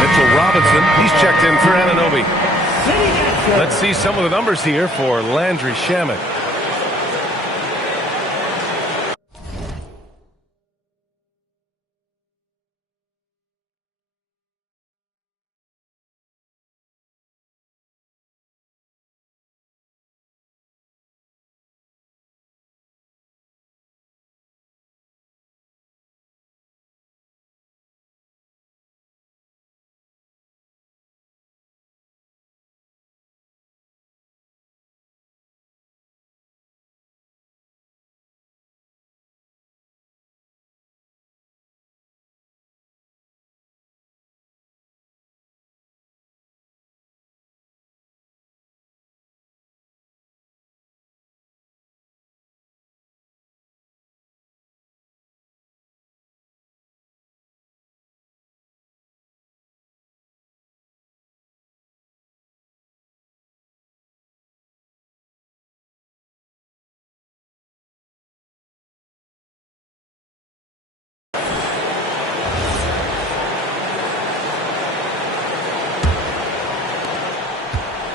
Mitchell Robinson, he's checked in for Anunoby. Let's see some of the numbers here for Landry Shamet.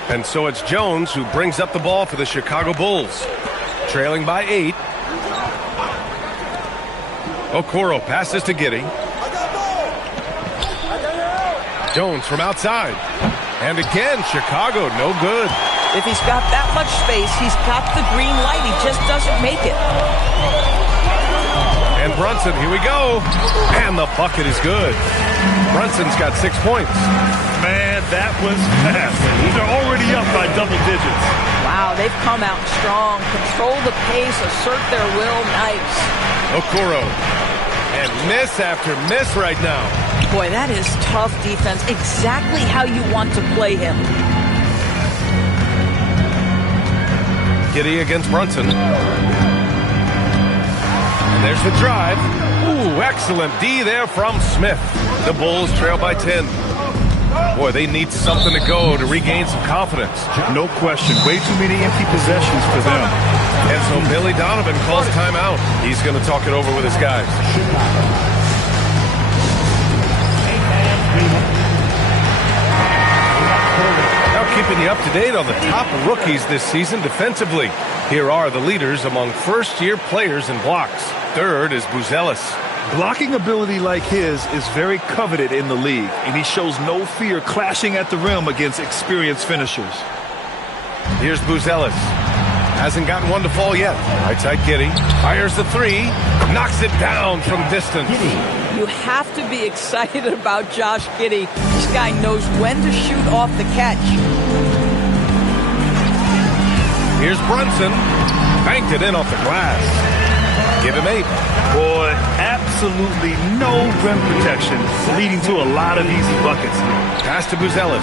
And so it's Jones who brings up the ball for the Chicago Bulls. Trailing by 8. Okoro passes to Giddey. Jones from outside. And again, Chicago, no good. If he's got that much space, he's got the green light. He just doesn't make it. And Brunson, here we go. And the bucket is good. Brunson's got 6 points. Man, that was fast. They're already up by double digits. Wow, they've come out strong. Control the pace, assert their will. Nice. Okoro. And miss after miss right now. Boy, that is tough defense. Exactly how you want to play him. Giddey against Brunson. And there's the drive. Ooh, excellent D there from Smith. The Bulls trail by 10. Boy, they need something to go to regain some confidence. No question. Way too many empty possessions for them. And so Billy Donovan calls timeout. He's going to talk it over with his guys. Now keeping you up to date on the top rookies this season defensively. Here are the leaders among first-year players in blocks. Third is Buzelis. Blocking ability like his is very coveted in the league, and he shows no fear clashing at the rim against experienced finishers. Here's Buzelis. Hasn't gotten one to fall yet. Right side Giddey. Fires the three. Knocks it down from distance. You have to be excited about Josh Giddey. This guy knows when to shoot off the catch. Here's Brunson. Banked it in off the glass. Give him 8. Boy, absolutely no rim protection, leading to a lot of easy buckets. Pass to Buzelis.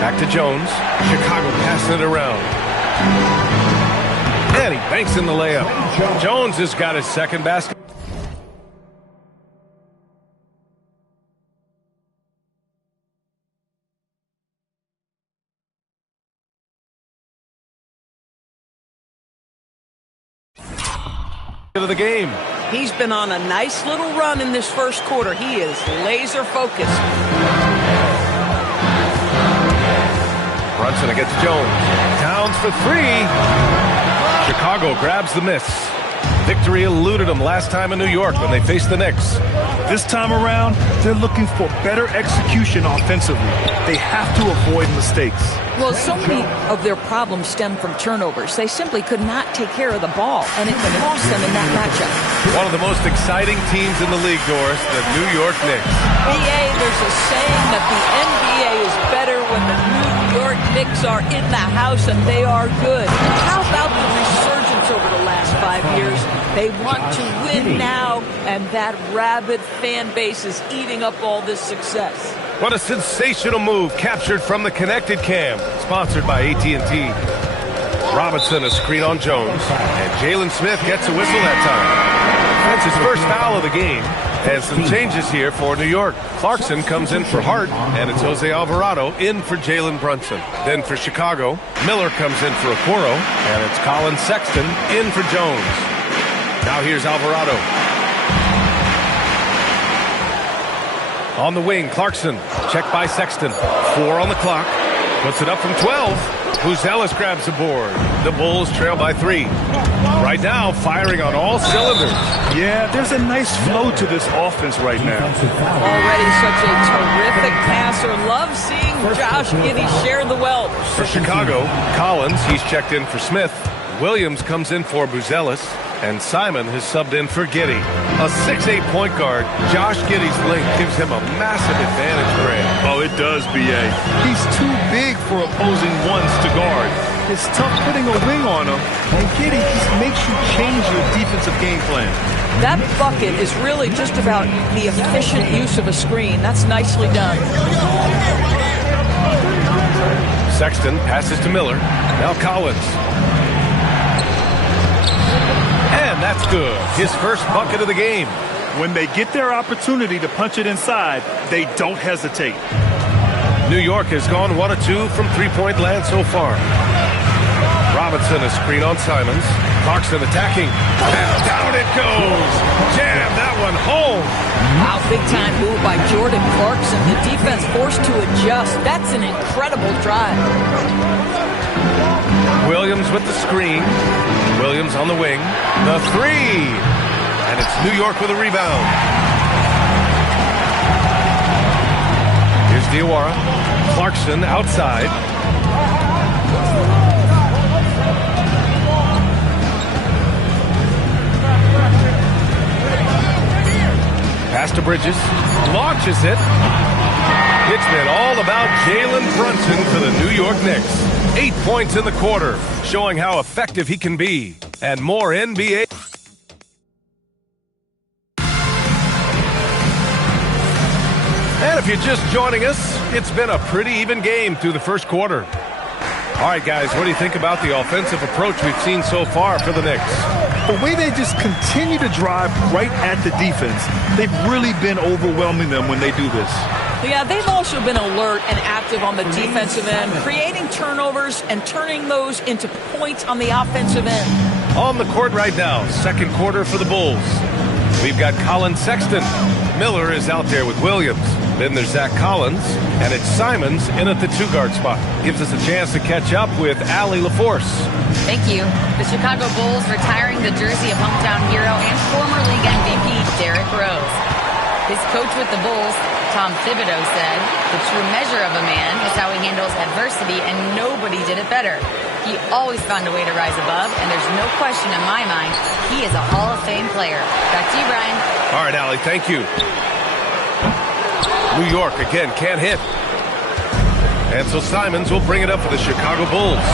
Back to Jones. Chicago passing it around. And he banks in the layup. Jones has got his second basket. Of the game. He's been on a nice little run in this first quarter. He is laser focused. Brunson against Jones. Towns for 3. Chicago grabs the miss. Victory eluded them last time in New York when they faced the Knicks. This time around, they're looking for better execution offensively. They have to avoid mistakes. Well, so many of their problems stem from turnovers. They simply could not take care of the ball, and it cost them in that matchup. One of the most exciting teams in the league, Doris, the New York Knicks. BA, there's a saying that the NBA is better when the New York Knicks are in the house, and they are good. How about the resurgence over the last 5 years? They want to win now, and that rabid fan base is eating up all this success. What a sensational move captured from the connected cam, sponsored by AT&T. Robinson a screen on Jones, and Jalen Smith gets a whistle that time. That's his first foul of the game, and some changes here for New York. Clarkson comes in for Hart, and it's Jose Alvarado in for Jalen Brunson. Then for Chicago, Miller comes in for Okoro, and it's Colin Sexton in for Jones. Now here's Alvarado. On the wing, Clarkson. Checked by Sexton. 4 on the clock. Puts it up from 12. Buzelis grabs the board. The Bulls trail by 3. Right now, firing on all cylinders. Yeah, there's a nice flow to this offense right now. Already such a terrific passer. Love seeing Josh Giddey share the wealth. For Chicago, Collins, he's checked in for Smith. Williams comes in for Buzelis. And Simon has subbed in for Giddey. A 6'8" point guard, Josh Giddey's length gives him a massive advantage, Greg. Oh, it does, B.A. He's too big for opposing ones to guard. It's tough putting a wing on him, and Giddey just makes you change your defensive game plan. That bucket is really just about the efficient use of a screen. That's nicely done. Sexton passes to Miller. Now Collins. And that's good. His first bucket of the game. When they get their opportunity to punch it inside, they don't hesitate. New York has gone 1 of 2 from three-point land so far. Robinson a screen on Simons. Clarkson attacking. And down it goes. Jam that one home. Wow, big-time move by Jordan Clarkson. The defense forced to adjust. That's an incredible drive. Williams with the screen. Williams on the wing. The 3. And it's New York with a rebound. Here's Diawara. Clarkson outside. Pass to Bridges. Launches it. It's been all about Jalen Brunson for the New York Knicks. 8 points in the quarter, showing how effective he can be. And more NBA. And if you're just joining us, it's been a pretty even game through the first quarter. All right, guys, what do you think about the offensive approach we've seen so far for the Knicks? The way they just continue to drive right at the defense, they've really been overwhelming them when they do this. Yeah, they've also been alert and active on the defensive end, creating turnovers and turning those into points on the offensive end. On the court right now, second quarter for the Bulls. We've got Colin Sexton. Miller is out there with Williams. Then there's Zach Collins, and it's Simons in at the 2-guard spot. Gives us a chance to catch up with Allie LaForce. Thank you. The Chicago Bulls retiring the jersey of hometown hero and former league MVP Derrick Rose. His coach with the Bulls, Tom Thibodeau, said, "The true measure of a man is how he handles adversity, and nobody did it better. He always found a way to rise above, and there's no question in my mind he is a Hall of Fame player." Back to you, Brian. All right, Allie, thank you. New York, again, can't hit. And so Simons will bring it up for the Chicago Bulls.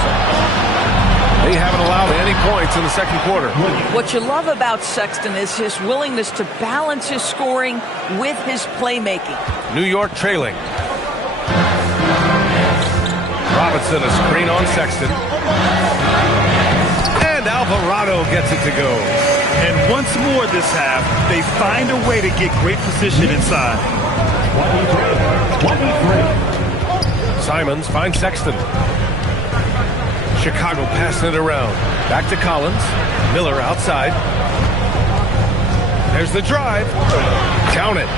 They haven't allowed any points in the second quarter. What you love about Sexton is his willingness to balance his scoring with his playmaking. New York trailing. Robinson a screen on Sexton. And Alvarado gets it to go. And once more this half, they find a way to get great position inside. Simons finds Sexton. Chicago passing it around. Back to Collins. Miller outside. There's the drive. Count it.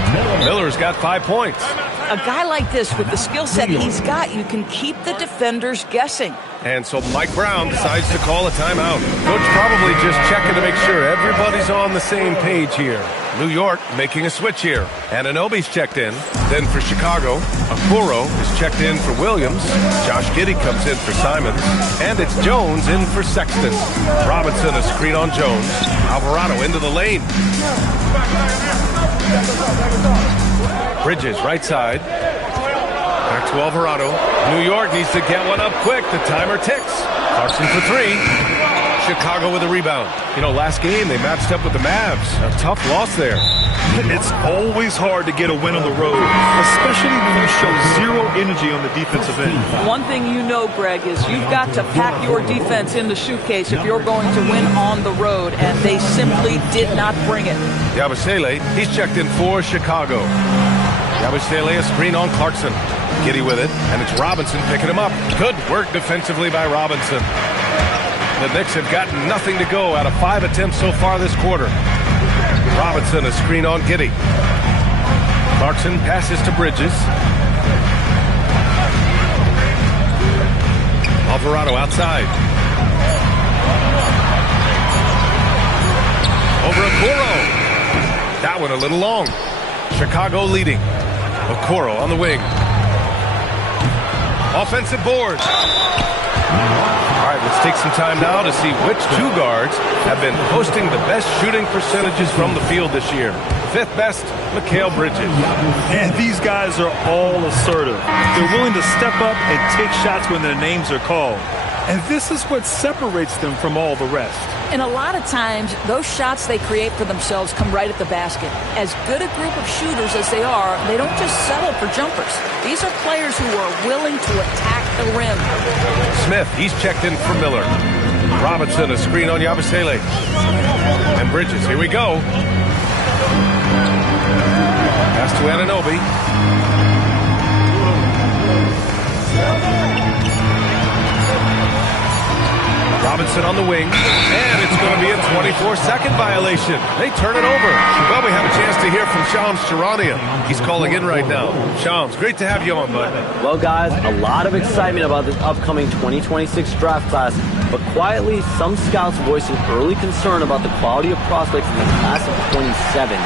Miller's got 5 points. A guy like this, with the skill set he's got, you can keep the defenders guessing. And so Mike Brown decides to call a timeout. Coach probably just checking to make sure everybody's on the same page here. New York making a switch here. Anunoby's checked in. Then for Chicago, Okoro is checked in for Williams. Josh Giddey comes in for Simons. And it's Jones in for Sexton. Robinson a screen on Jones. Alvarado into the lane. Bridges right side. Back to Alvarado. New York needs to get one up quick. The timer ticks. Clarkson for 3. Chicago with a rebound. You know, last game they matched up with the Mavs. A tough loss there. It's always hard to get a win on the road, especially when you show zero energy on the defensive end. One thing you know, Greg, is you've got to pack your defense in the suitcase if you're going to win on the road, and they simply did not bring it. Yabusele, he's checked in for Chicago. Yabusele a screen on Clarkson. Giddey with it, and it's Robinson picking him up. Good work defensively by Robinson. The Knicks have gotten nothing to go out of 5 attempts so far this quarter. Robinson a screen on Giddey. Clarkson passes to Bridges. Alvarado outside. Over Okoro. That one a little long. Chicago leading. Okoro on the wing. Offensive board. All right, let's take some time now to see which two guards have been posting the best shooting percentages from the field this year. Fifth best, Mikal Bridges. And these guys are all assertive. They're willing to step up and take shots when their names are called. And this is what separates them from all the rest. And a lot of times, those shots they create for themselves come right at the basket. As good a group of shooters as they are, they don't just settle for jumpers. These are players who are willing to attack the rim. Smith, he's checked in for Miller. Robinson, a screen on Yabusele. And Bridges, here we go. Pass to Anunoby. Robinson on the wing, and it's going to be a 24-second violation. They turn it over. Well, we have a chance to hear from Shams Charania. He's calling in right now. Shams, great to have you on, bud. Well, guys, a lot of excitement about this upcoming 2026 draft class, but quietly, some scouts voicing early concern about the quality of prospects in the class of 27.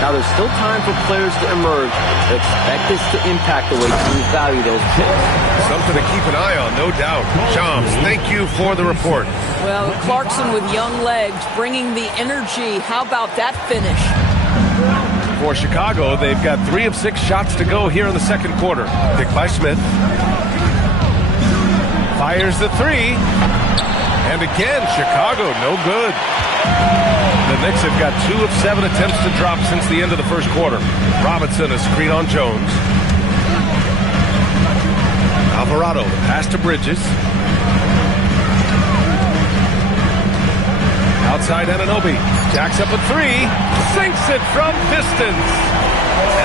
Now, there's still time for players to emerge, but expect this to impact the way teams value those picks. Something to keep an eye on, no doubt. Shams, thank you for the report. Well, Clarkson with young legs, bringing the energy. How about that finish? For Chicago, they've got 3 of 6 shots to go here in the second quarter. Picked by Smith. Fires the 3. And again, Chicago, no good. The Knicks have got 2 of 7 attempts to drop since the end of the first quarter. Robinson, a screen on Jones. Alvarado, pass to Bridges. Outside Anunoby. Jacks up a 3. Sinks it from distance.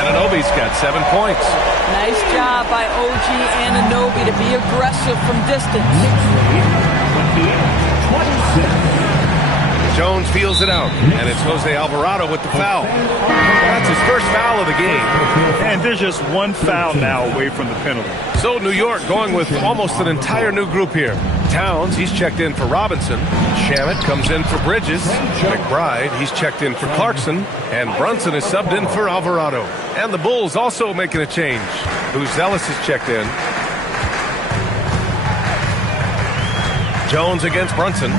Anunoby's got 7 points. Nice job by OG Anunoby to be aggressive from distance. Jones feels it out, and it's Jose Alvarado with the foul. That's his first foul of the game. And there's just one foul now away from the penalty. So New York going with almost an entire new group here. Towns, he's checked in for Robinson. Shamet comes in for Bridges. McBride, he's checked in for Clarkson. And Brunson is subbed in for Alvarado. And the Bulls also making a change. Buzelis is checked in. Jones against Brunson.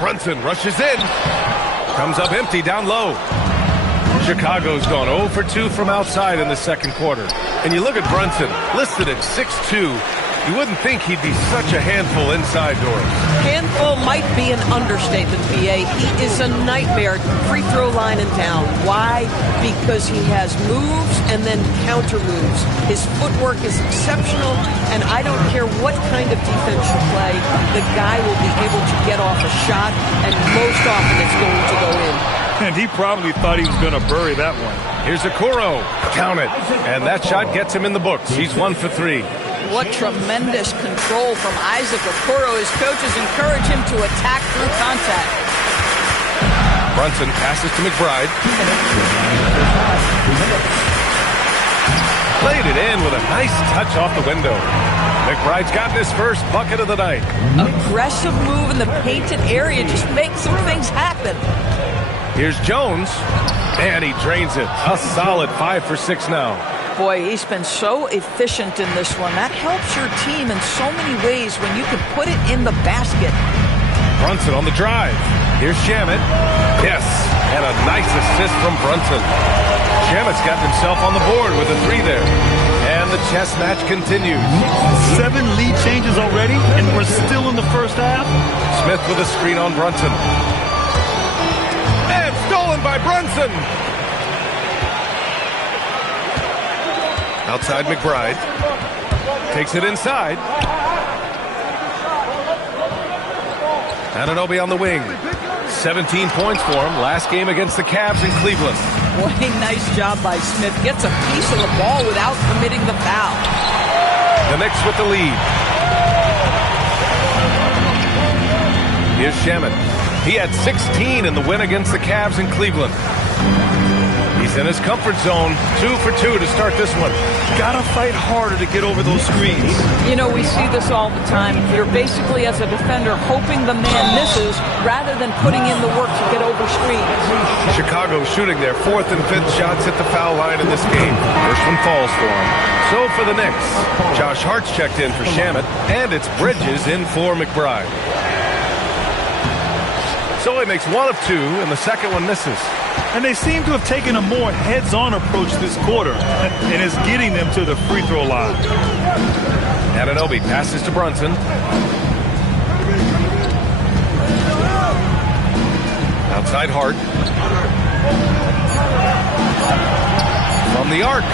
Brunson rushes in. Comes up empty down low. Chicago's gone 0 for 2 from outside in the second quarter. And you look at Brunson, listed at 6'2". You wouldn't think he'd be such a handful inside doors. Handful might be an understatement, B.A. He is a nightmare at the free throw line in town. Why? Because he has moves and then counter moves. His footwork is exceptional, and I don't care what kind of defense you play, the guy will be able to get off a shot, and most often it's going to go in. And he probably thought he was going to bury that one. Here's Okoro. Count it. And that shot gets him in the books. He's 1 for 3. What tremendous control from Isaac Okoro. His coaches encourage him to attack through contact. Brunson passes to McBride. Played it in with a nice touch off the window. McBride's gotten his first bucket of the night. Aggressive move in the painted area. Just make some things happen. Here's Jones. And he drains it. A solid 5 for 6 now. Boy, he's been so efficient in this one. That helps your team in so many ways when you can put it in the basket. Brunson on the drive. Here's Shamet. Yes, and a nice assist from Brunson. Shamet's gotten himself on the board with a 3 there. And the chess match continues. 7 lead changes already, and we're still in the first half. Smith with a screen on Brunson. And stolen by Brunson. Outside McBride. Takes it inside. Anunoby on the wing. 17 points for him. Last game against the Cavs in Cleveland. Boy, nice job by Smith. Gets a piece of the ball without committing the foul. The Knicks with the lead. Here's Shamet. He had 16 in the win against the Cavs in Cleveland. He's in his comfort zone, 2 for 2 to start this one. Gotta fight harder to get over those screens. You know, we see this all the time. You're basically, as a defender, hoping the man misses rather than putting in the work to get over screens. Chicago shooting their 4th and 5th shots at the foul line in this game. First one falls for him. So for the Knicks, Josh Hart's checked in for Shamet, and it's Bridges in for McBride. So he makes 1 of 2, and the second one misses. And they seem to have taken a more heads-on approach this quarter, and it's getting them to the free throw line. Anunoby passes to Brunson. Outside Hart. From the arc.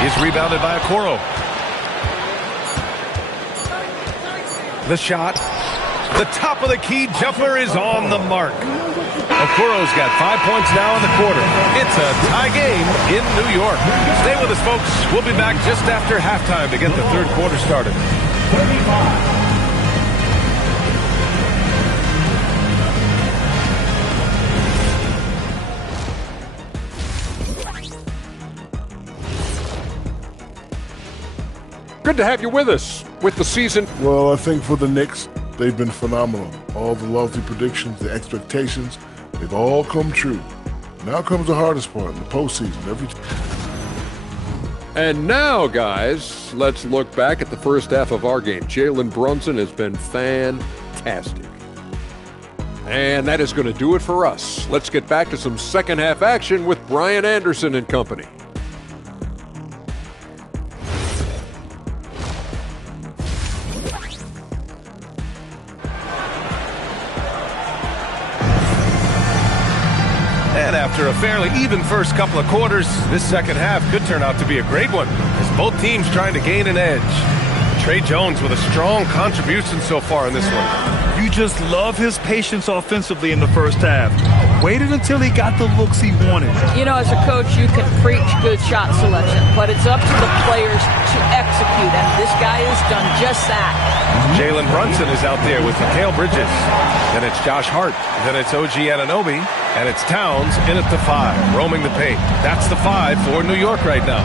He's rebounded by Okoro. The shot. The top of the key jumper is on the mark. Okoro's got 5 points now in the quarter. It's a tie game in New York. Stay with us, folks. We'll be back just after halftime to get the third quarter started. Good to have you with us with the season. Well, I think for the Knicks, they've been phenomenal. All the lofty predictions, the expectations, they've all come true. Now comes the hardest part, the postseason. And now, guys, let's look back at the first half of our game. Jalen Brunson has been fantastic. And that is going to do it for us. Let's get back to some second half action with Brian Anderson and company. And after a fairly even first couple of quarters, this second half could turn out to be a great one, as both teams trying to gain an edge. Trey Jones with a strong contribution so far in this one. You just love his patience offensively in the first half. Waited until he got the looks he wanted. You know, as a coach, you can preach good shot selection, but it's up to the players to execute, and this guy has done just that. Jalen Brunson is out there with Mikal Bridges. Then it's Josh Hart. Then it's OG Anunoby. And it's Towns in at the 5, roaming the paint. That's the 5 for New York right now.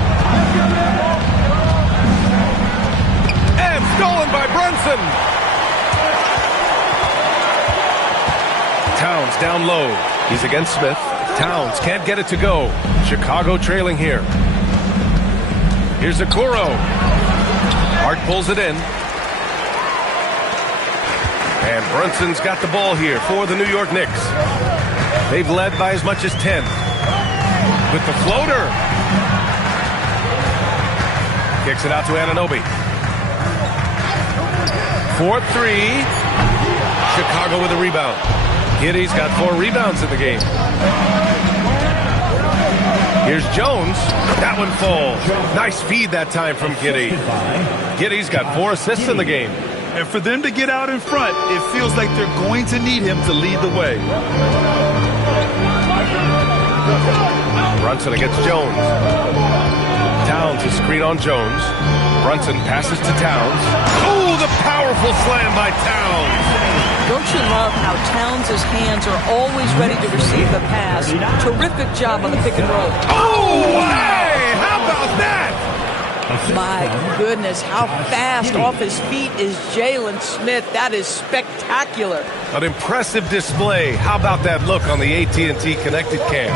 And stolen by Brunson. Towns down low. He's against Smith. Towns can't get it to go. Chicago trailing here. Here's Okoro. Hart pulls it in. And Brunson's got the ball here for the New York Knicks. They've led by as much as 10. With the floater. Kicks it out to Anunoby. 4-3. Chicago with a rebound. Giddey's got 4 rebounds in the game. Here's Jones. That one falls. Nice feed that time from Giddey. Giddey's got 4 assists in the game. And for them to get out in front, it feels like they're going to need him to lead the way. Brunson against Jones. Towns is screen on Jones. Brunson passes to Towns. Oh, the powerful slam by Towns. Don't you love how Towns' hands are always ready to receive the pass? Terrific job on the pick and roll. Oh, hey, how about that? My goodness, how fast off his feet is Jalen Smith. That is spectacular. An impressive display. How about that look on the AT&T connected cam?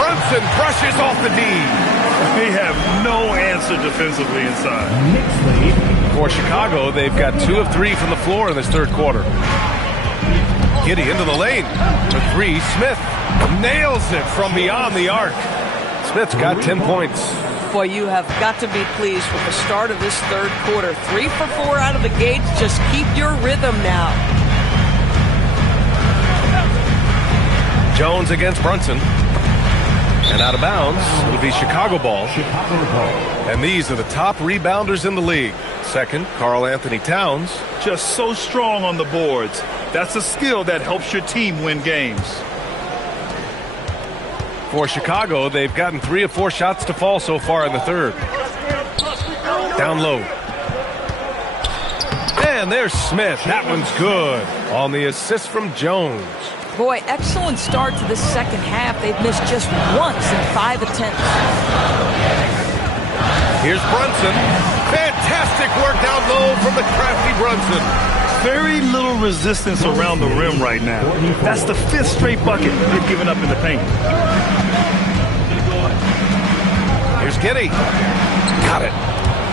Brunson brushes off the D. They have no answer defensively inside. For Chicago, they've got 2 of 3 from the floor in this third quarter. Giddey into the lane for 3. Smith nails it from beyond the arc. Smith's got 10 points. Boy, you have got to be pleased with the start of this third quarter. 3 for 4 out of the gate. Just keep your rhythm now. Jones against Brunson. And out of bounds, it'll be Chicago ball. And these are the top rebounders in the league. Second, Karl Anthony Towns. Just so strong on the boards. That's a skill that helps your team win games. For Chicago, they've gotten 3 of 4 shots to fall so far in the third. Down low. And there's Smith. That one's good on the assist from Jones. Boy, excellent start to the second half. They've missed just once in 5 attempts. Here's Brunson. Fantastic work down low from the crafty Brunson. Very little resistance around the rim right now. That's the 5th straight bucket they've given up in the paint. Here's Giddey. Got it.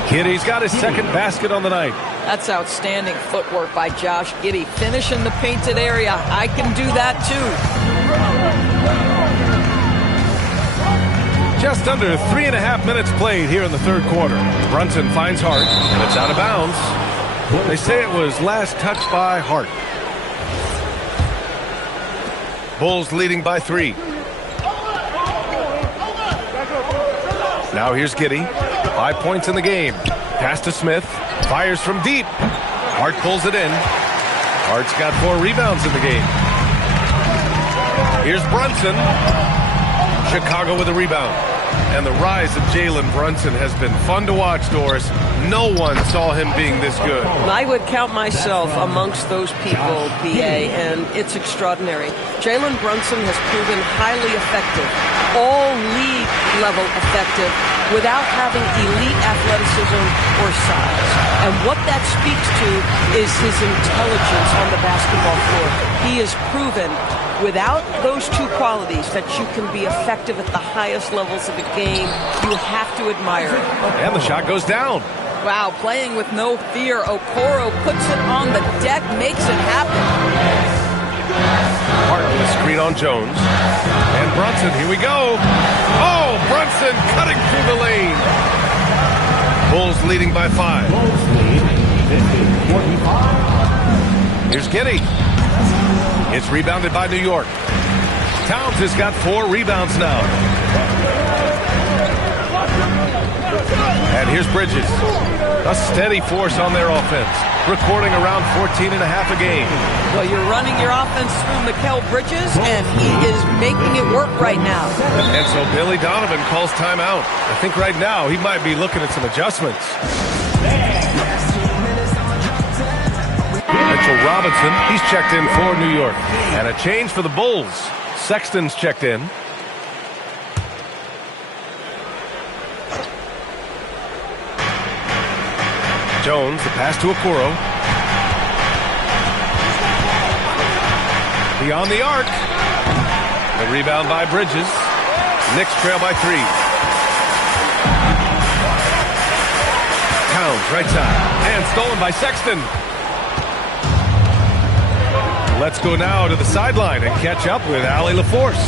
Giddey's got his second basket on the night. That's outstanding footwork by Josh Giddey. Finishing the painted area. I can do that too. Just under 3.5 minutes played here in the third quarter. Brunson finds Hart, and it's out of bounds. They say it was last touched by Hart. Bulls leading by 3. Now here's Giddey. 5 points in the game. Pass to Smith. Fires from deep. Hart pulls it in. Hart's got 4 rebounds in the game. Here's Brunson. Chicago with a rebound. And the rise of Jalen Brunson has been fun to watch, Doris. No one saw him being this good. I would count myself amongst those people, BA, and it's extraordinary. Jalen Brunson has proven highly effective, all league level effective, without having elite athleticism or size. And what that speaks to is his intelligence on the basketball floor. He has proven without those 2 qualities that you can be effective at the highest levels of the game. You have to admire it. And the shot goes down. Wow, playing with no fear. Okoro puts it on the deck, makes it happen. Hart with a screen on Jones. And Brunson, here we go. Oh, Brunson cutting through the lane. Bulls leading by 5. Here's Giddey. It's rebounded by New York. Towns has got 4 rebounds now. And here's Bridges. A steady force on their offense, recording around 14.5 a game. Well, you're running your offense through Mikal Bridges, and he is making it work right now. And so Billy Donovan calls timeout. I think right now he might be looking at some adjustments. Mitchell Robinson, he's checked in for New York. And a change for the Bulls. Sexton's checked in. Jones, the pass to Okoro. Beyond the arc. The rebound by Bridges. Knicks trail by 3. Towns, right side. And stolen by Sexton. Let's go now to the sideline and catch up with Allie LaForce.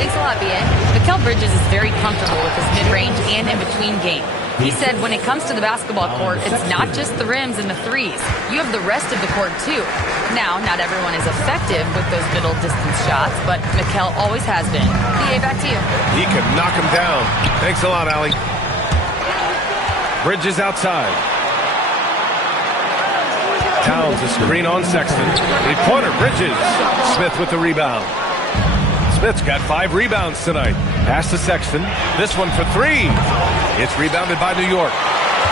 Thanks a lot, B.A. Mikal Bridges is very comfortable with his mid-range and in-between game. He said when it comes to the basketball court, it's not just the rims and the threes. You have the rest of the court, too. Now, not everyone is effective with those middle-distance shots, but Mikal always has been. B.A., back to you. He can knock him down. Thanks a lot, Allie. Bridges outside. Towns a screen on Sexton. 3-pointer, Bridges. Smith with the rebound. Smith's got 5 rebounds tonight. Pass to Sexton. This one for 3. It's rebounded by New York.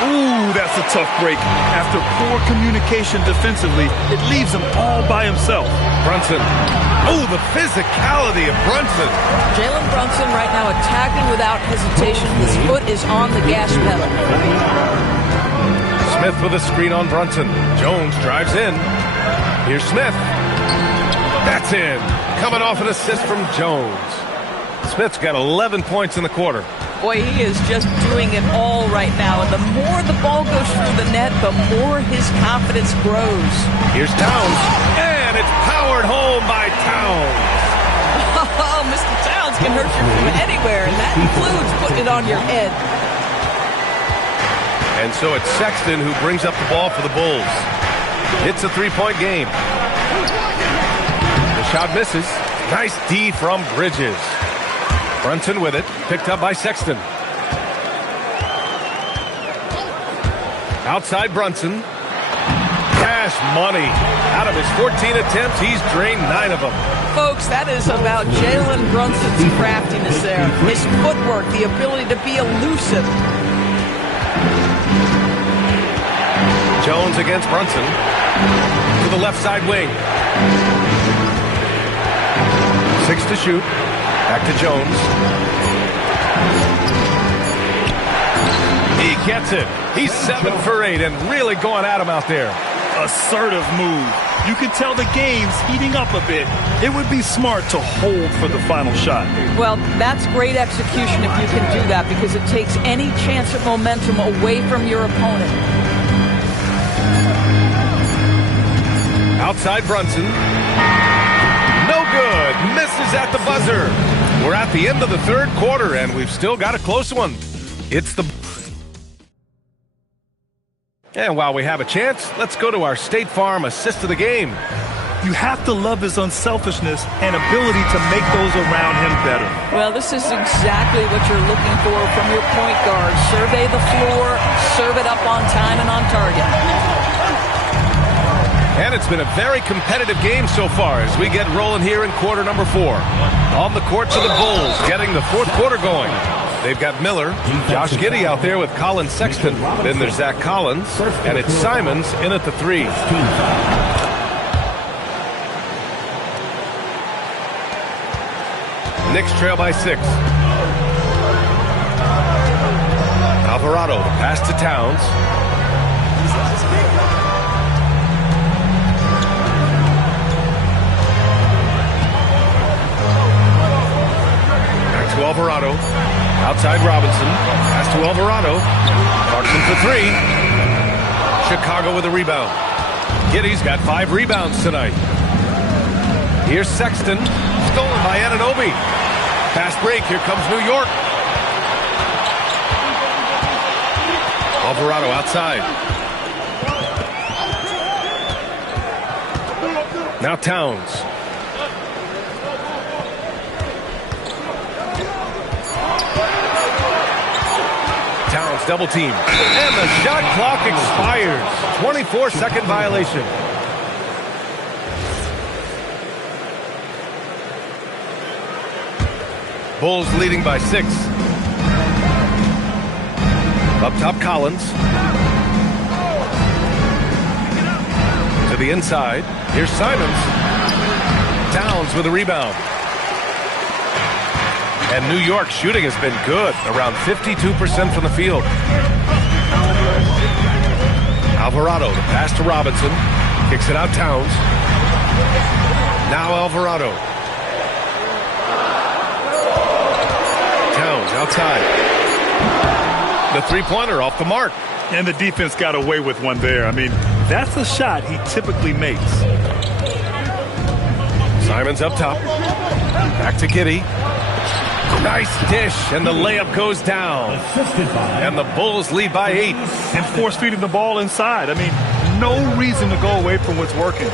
Ooh, that's a tough break. After poor communication defensively, it leaves him all by himself. Brunson. Oh, the physicality of Brunson. Jalen Brunson right now attacking without hesitation. His foot is on the gas pedal. Smith with a screen on Brunson. Jones drives in. Here's Smith. That's in. Coming off an assist from Jones. Smith's got 11 points in the quarter. Boy, he is just doing it all right now. And the more the ball goes through the net, the more his confidence grows. Here's Towns. And it's powered home by Towns. Oh, Mr. Towns can hurt you from anywhere, and that includes putting it on your head. And so it's Sexton who brings up the ball for the Bulls. It's a 3-point game. The shot misses. Nice D from Bridges. Brunson with it. Picked up by Sexton. Outside Brunson. Cash money. Out of his 14 attempts, he's drained 9 of them. Folks, that is about Jalen Brunson's craftiness there. His footwork, the ability to be elusive. Jones Jones against Brunson. To the left side wing. 6 to shoot. Back to Jones. He gets it. He's 7 for 8 and really going at him out there. Assertive move. You can tell the game's heating up a bit. It would be smart to hold for the final shot. Well, that's great execution if you can do that, because it takes any chance of momentum away from your opponent. Outside Brunson. No good. Misses at the buzzer. We're at the end of the third quarter, and we've still got a close one. It's the... And while we have a chance, let's go to our State Farm assist of the game. You have to love his unselfishness and ability to make those around him better. Well, this is exactly what you're looking for from your point guard. Survey the floor, serve it up on time and on target. And it's been a very competitive game so far as we get rolling here in quarter number 4. On the court to the Bulls, getting the fourth quarter going. They've got Miller, Josh Giddey out there with Colin Sexton. Then there's Zach Collins, and it's Simons in at the 3. Knicks trail by 6. Alvarado, the pass to Towns. Back to Alvarado. Outside Robinson. Pass to Alvarado. Clarkson for 3. Chicago with a rebound. Giddey's got 5 rebounds tonight. Here's Sexton. Stolen by Anunoby. Fast break. Here comes New York. Alvarado outside. Now Towns. Towns double team. And the shot clock expires. 24-second violation. Bulls leading by 6. Up top, Collins. To the inside. Here's Simons. Towns with a rebound. And New York's shooting has been good, around 52% from the field. Alvarado, the pass to Robinson. Kicks it out, Towns. Now Alvarado. Towns outside. The three-pointer off the mark. And the defense got away with one there. I mean, that's a shot he typically makes. Simons up top. Back to Giddey. Nice dish, and the layup goes down. And the Bulls lead by 8. And force-feeding the ball inside. I mean, no reason to go away from what's working.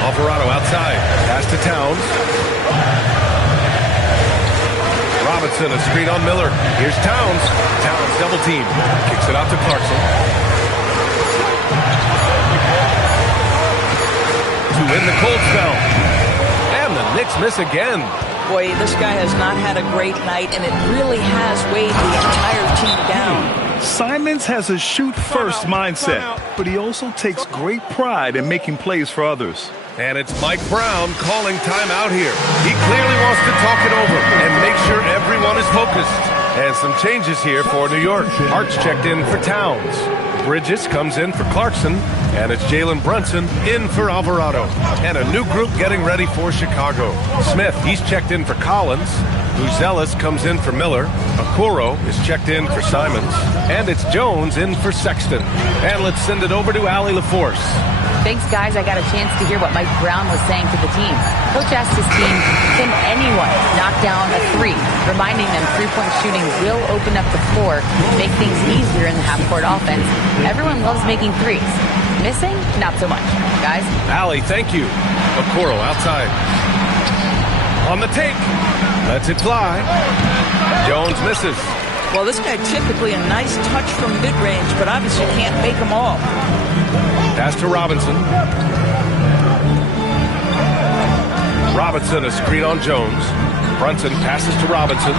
Alvarado outside. Pass to Towns. Robinson, a screen on Miller. Here's Towns. Towns double team. Kicks it out to Clarkson. To win the cold spell. And the Knicks miss again. Boy, this guy has not had a great night, and it really has weighed the entire team down. Simons has a shoot-first mindset, but he also takes great pride in making plays for others. And it's Mike Brown calling timeout here. He clearly wants to talk it over and make sure everyone is focused. And some changes here for New York. Hart's checked in for Towns. Bridges comes in for Clarkson. And it's Jalen Brunson in for Alvarado. And a new group getting ready for Chicago. Smith, he's checked in for Collins. Buzelis comes in for Miller. Okoro is checked in for Simons. And it's Jones in for Sexton. And let's send it over to Allie LaForce. Thanks, guys. I got a chance to hear what Mike Brown was saying to the team. Coach asked his team, can anyone knock down a 3? Reminding them three-point shooting will open up the floor, make things easier in the half-court offense. Everyone loves making 3s. Missing? Not so much. Guys? Allie, thank you. Okoro outside. On the take. Lets it fly. Jones misses. Well, this guy typically a nice touch from mid-range, but obviously can't make them all. Pass to Robinson. Robinson, a screen on Jones. Brunson passes to Robinson.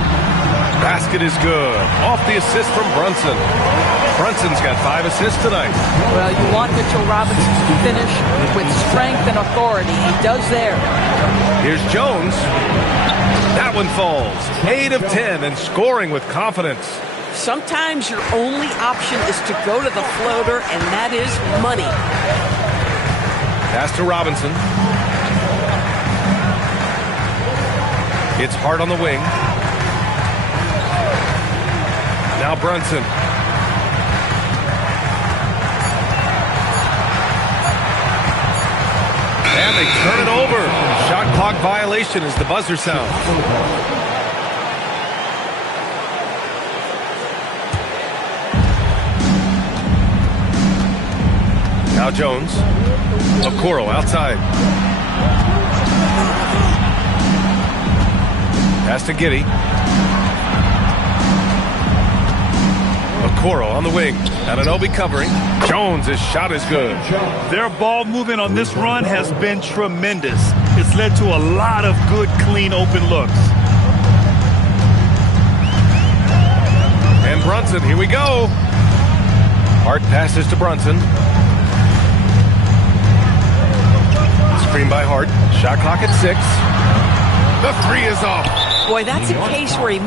Basket is good. Off the assist from Brunson. Brunson's got 5 assists tonight. Well, you want Mitchell Robinson to finish with strength and authority. He does there. Here's Jones. That one falls. 8 of 10 and scoring with confidence. Sometimes your only option is to go to the floater, and that is money. Pass to Robinson. It's Hart on the wing. Now Brunson. And they turn it over. Shot clock violation as the buzzer sounds. Now Jones. Okoro outside. Pass to Giddey. Okoro on the wing. Anunoby covering. Jones' shot is good. Their ball movement on this run has been tremendous. It's led to a lot of good, clean, open looks. And Brunson, here we go. Hart passes to Brunson. Screen by Hart. Shot clock at 6. The 3 is off. Boy, that's a case where he